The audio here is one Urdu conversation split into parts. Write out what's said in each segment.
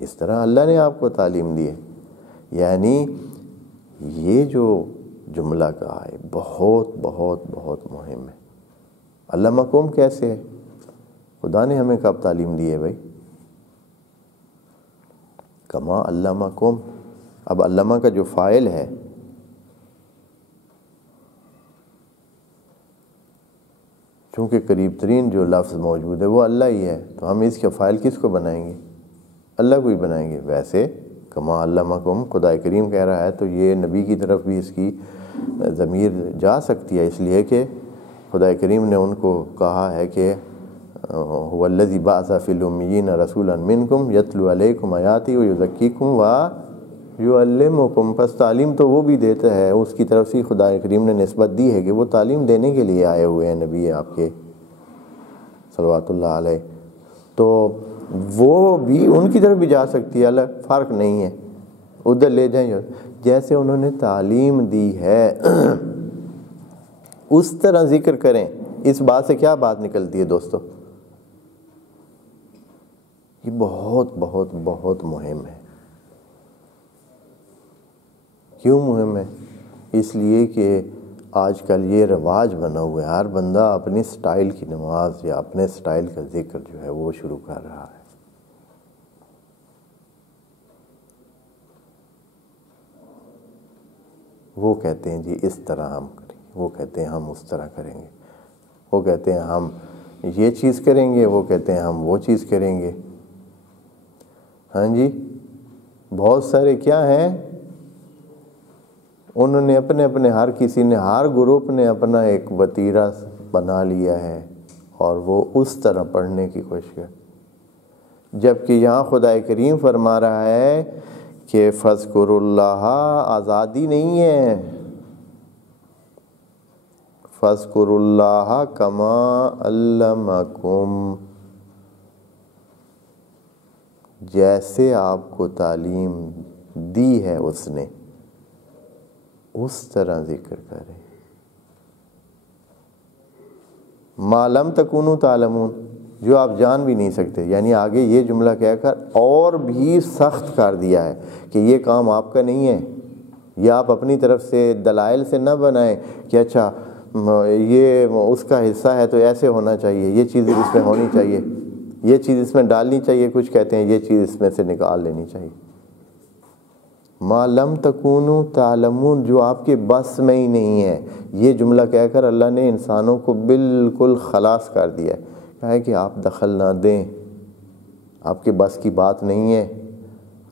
جس طرح اللہ نے آپ کو تعلیم دی ہے. یعنی یہ جو جملہ کہا ہے بہت بہت بہت مہم ہے. علمکم کیسے ہے؟ خدا نے ہمیں کب تعلیم دی ہے بھائی؟ کما علمکم. اب علمہ کا جو فاعل ہے چونکہ قریب ترین جو لفظ موجود ہے وہ اللہ ہی ہے، تو ہم اس کے فاعل کس کو بنائیں گے؟ اللہ کو ہی بنائیں گے. ویسے کما علمکم خدا کریم کہہ رہا ہے تو یہ نبی کی طرف بھی اس کی ضمیر جا سکتی ہے، اس لیے کہ خدا کریم نے ان کو کہا ہے کہ هو الذی بعث فی الامیین رسولا منکم یتلو علیکم آیاتی ویزکیکم ویعلمکم. پس تعلیم تو وہ بھی دیتا ہے، اس کی طرف سے خدا کریم نے نسبت دی ہے کہ وہ تعلیم دینے کے لیے آئے ہوئے ہیں نبی آپ کے صلوات اللہ علیہ. تو وہ بھی ان کی طرف بھی جا سکتی ہے، الگ فرق نہیں ہے، ادھر لے جائیں. جیسے انہوں نے تعلیم دی ہے اس طرح ذکر کریں. اس بات سے کیا بات نکلتی ہے دوستو؟ یہ بہت بہت بہت مہم ہے. کیوں مہم ہے؟ اس لیے کہ آج کل یہ رواج بنا ہوا ہے، ہر بندہ اپنی سٹائل کی نماز یا اپنے سٹائل کا ذکر جو ہے وہ شروع کر رہا ہے. وہ کہتے ہیں جی اس طرح ہم کریں گے، وہ کہتے ہیں ہم اس طرح کریں گے، وہ کہتے ہیں ہم یہ چیز کریں گے، وہ کہتے ہیں ہم وہ چیز کریں گے. ہاں جی، بہت سارے کیا ہیں، انہوں نے اپنے اپنے ہر کسی نے ہر گروپ نے اپنا ایک وتیرہ بنا لیا ہے اور وہ اس طرح پڑھنے کی کوشش کر. جبکہ یہاں خدا کریم فرما رہا ہے کہ فَاذْكُرُوا اللَّهَ آزادی نہیں ہے، فَاذْكُرُوا اللَّهَ كَمَا عَلَّمَكُمْ. جیسے آپ کو تعلیم دی ہے اس نے اس طرح ذکر کریں. مَا لَمْ تَكُونُوا تَعْلَمُونَ، جو آپ جان بھی نہیں سکتے. یعنی آگے یہ جملہ کہہ کر اور بھی سخت کر دیا ہے کہ یہ کام آپ کا نہیں ہے. یہ آپ اپنی طرف سے دلائل سے نہ بنائیں کہ اچھا یہ اس کا حصہ ہے تو ایسے ہونا چاہیے، یہ چیز اس میں ہونی چاہیے، یہ چیز اس میں ڈالنی چاہیے. کچھ کہتے ہیں یہ چیز اس میں سے نکال لینی چاہیے. مَا لَمْ تَكُونُوا تَعْلَمُونَ، جو آپ کے بس میں ہی نہیں ہے. یہ جملہ کہہ کر اللہ نے انسانوں کو بالکل خلاص کر دیا ہے. کہا ہے کہ آپ دخل نہ دیں، آپ کے بس کی بات نہیں ہے،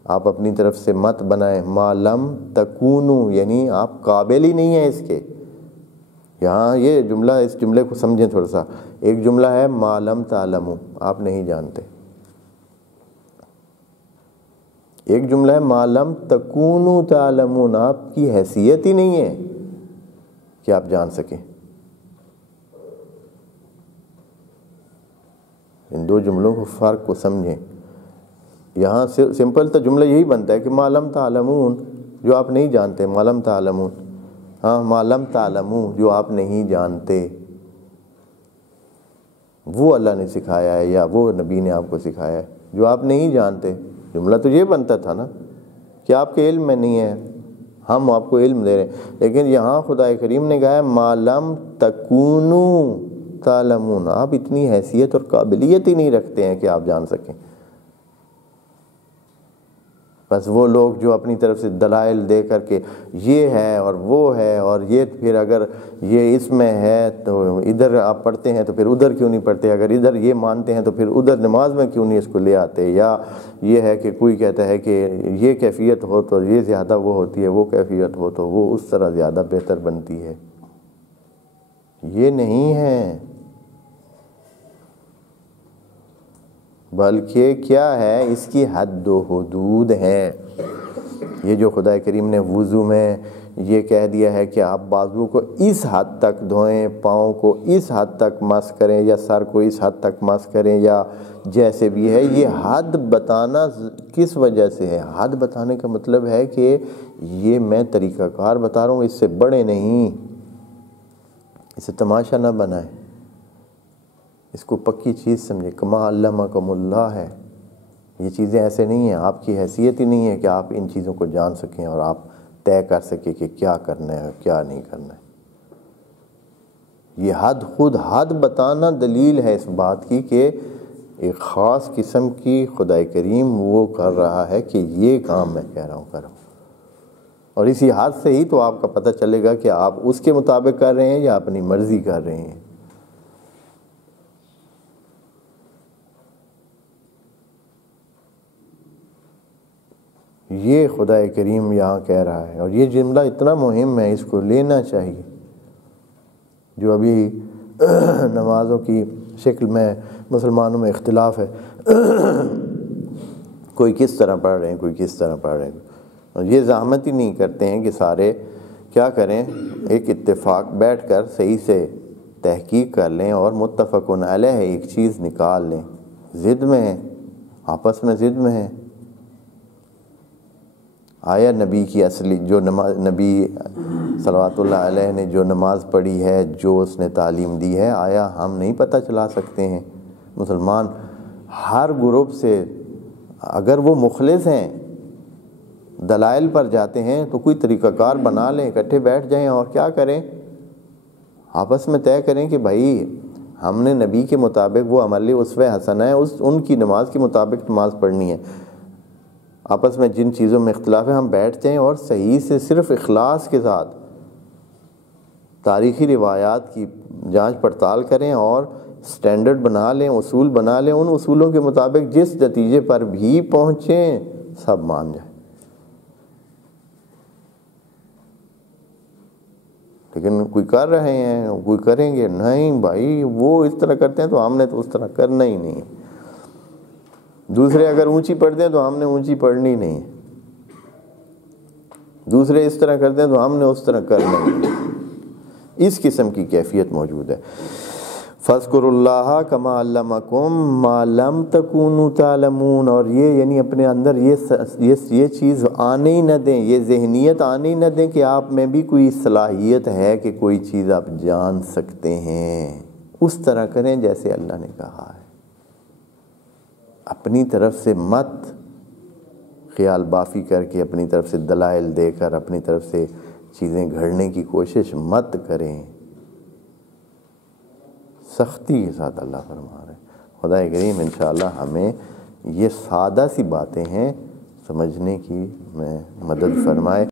آپ اپنی طرف سے مت بنائیں. مَا لَمْ تَكُونُوا یعنی آپ قابل ہی نہیں ہیں اس کے. یہاں یہ جملہ، اس جملے کو سمجھیں تھوڑا سا. ایک جملہ ہے مَا لَمْ تَعْلَمُوا، آپ نہیں جانتے. ایک جملہ ہے مَا لَمْ تَكُونُوا تَعْلَمُونَ، آپ کی حیثیت ہی نہیں ہے کہ آپ جان سکیں. ان دو جملوں کو فرق کو سمجھیں. یہاں سمپل تو جملہ یہی بنتا ہے کہ مَا لَمْ تَعْلَمُونَ، جو آپ نہیں جانتے. مَا لَمْ تَعْلَمُونَ، ہاں مَا لَمْ تَعْلَمُوا، جو آپ نہیں جانتے. وہ اللہ نے سکھایا ہے یا وہ نبی نے آپ کو سکھایا ہے جو آپ نہیں جانتے. جملہ تو یہ بنتا تھا نا کہ آپ کے علم میں نہیں ہے، ہم آپ کو علم دے رہے ہیں. لیکن یہاں خدا کریم نے کہا ہے مَا لَمْ تَكُونُوا تَعْلَمُونَ، آپ اتنی حیثیت اور قابلیت ہی نہیں رکھتے ہیں کہ آپ جان سکیں. بس وہ لوگ جو اپنی طرف سے دلائل دے کر کے یہ ہے اور وہ ہے اور یہ پھر اگر یہ اس میں ہے تو ادھر آپ پڑھتے ہیں تو پھر ادھر کیوں نہیں پڑھتے، اگر ادھر یہ مانتے ہیں تو پھر ادھر نماز میں کیوں نہیں اس کو لے آتے. یا یہ ہے کہ کوئی کہتا ہے کہ یہ کیفیت ہو تو یہ زیادہ وہ ہوتی ہے، وہ کیفیت ہو تو وہ اس طرح زیادہ بہتر بنتی ہے. یہ نہیں ہے، بلکہ کیا ہے، اس کی حد و حدود ہیں. یہ جو خدا کریم نے وضو میں یہ کہہ دیا ہے کہ آپ بازو کو اس حد تک دھوئیں، پاؤں کو اس حد تک مس کریں یا سر کو اس حد تک مس کریں یا جیسے بھی ہے، یہ حد بتانا کس وجہ سے ہے؟ حد بتانے کا مطلب ہے کہ یہ میں طریقہ کار بتا رہا ہوں، اس سے بڑے نہیں، اسے تماشا نہ بنائیں، اس کو پکی چیز سمجھے. کما علمکم اللہ ہے، یہ چیزیں ایسے نہیں ہیں، آپ کی حیثیت ہی نہیں ہے کہ آپ ان چیزوں کو جان سکیں اور آپ طے کر سکیں کہ کیا کرنا ہے اور کیا نہیں کرنا ہے۔ یہ حد خود حد بتانا دلیل ہے اس بات کی کہ ایک خاص قسم کی خدائے کریم وہ کر رہا ہے کہ یہ کام میں کہہ رہا ہوں کرو، اور اسی حد سے ہی تو آپ کا پتہ چلے گا کہ آپ اس کے مطابق کر رہے ہیں یا اپنی مرضی کر رہے ہیں۔ یہ خدا کریم یہاں کہہ رہا ہے، اور یہ جملہ اتنا مہم ہے، اس کو لینا چاہیے۔ جو ابھی نمازوں کی شکل میں مسلمانوں میں اختلاف ہے، کوئی کس طرح پڑھ رہے ہیں، کوئی کس طرح پڑھ رہے ہیں، اور یہ زحمت ہی نہیں کرتے ہیں کہ سارے کیا کریں، ایک اتفاق بیٹھ کر صحیح سے تحقیق کر لیں اور متفقن علیہ ایک چیز نکال لیں۔ ضد میں ہیں، آپس میں ضد میں ہیں، آیا نبی کی اصلی جو نبی صلوات اللہ علیہ نے جو نماز پڑھی ہے، جو اس نے تعلیم دی ہے، آیا ہم نہیں پتہ چلا سکتے ہیں؟ مسلمان ہر گروپ سے اگر وہ مخلص ہیں، دلائل پر جاتے ہیں، تو کوئی طریقہ کار بنا لیں، اکٹھے بیٹھ جائیں اور کیا کریں، آپس میں طے کریں کہ بھائی ہم نے نبی کے مطابق وہ عملی اسوہ حسنہ ہے، ان کی نماز کے مطابق نماز پڑھنی ہے۔ آپس میں جن چیزوں میں اختلاف ہے ہم بیٹھ جائیں اور صحیح سے صرف اخلاص کے ساتھ تاریخی روایات کی جانچ پڑتال کریں اور سٹینڈرڈ بنا لیں، اصول بنا لیں، ان اصولوں کے مطابق جس نتیجے پر بھی پہنچیں سب مان جائیں۔ لیکن کوئی کر رہے ہیں، کوئی کریں گے نہیں بھائی وہ اس طرح کرتے ہیں تو ہم نے تو اس طرح کرنا ہی نہیں، دوسرے اگر اونچی پڑھتے ہیں تو ہم نے اونچی پڑھنی نہیں، دوسرے اس طرح کرتے ہیں تو ہم نے اس طرح کرنا نہیں۔ اس قسم کی کیفیت موجود ہے۔ فاذکروا اللہ کما علمکم ما لم تکونوا تعلمون، اور یہ یعنی اپنے اندر یہ چیز آنے ہی نہ دیں، یہ ذہنیت آنے ہی نہ دیں کہ آپ میں بھی کوئی صلاحیت ہے کہ کوئی چیز آپ جان سکتے ہیں۔ اس طرح کریں جیسے اللہ نے کہا ہے، اپنی طرف سے مت خیال بافی کر کے، اپنی طرف سے دلائل دے کر، اپنی طرف سے چیزیں گھڑنے کی کوشش مت کریں۔ سختی کے ساتھ اللہ فرما رہے ہیں۔ خدا کریم انشاءاللہ ہمیں یہ سادہ سی باتیں ہیں سمجھنے کی میں مدد فرمائے۔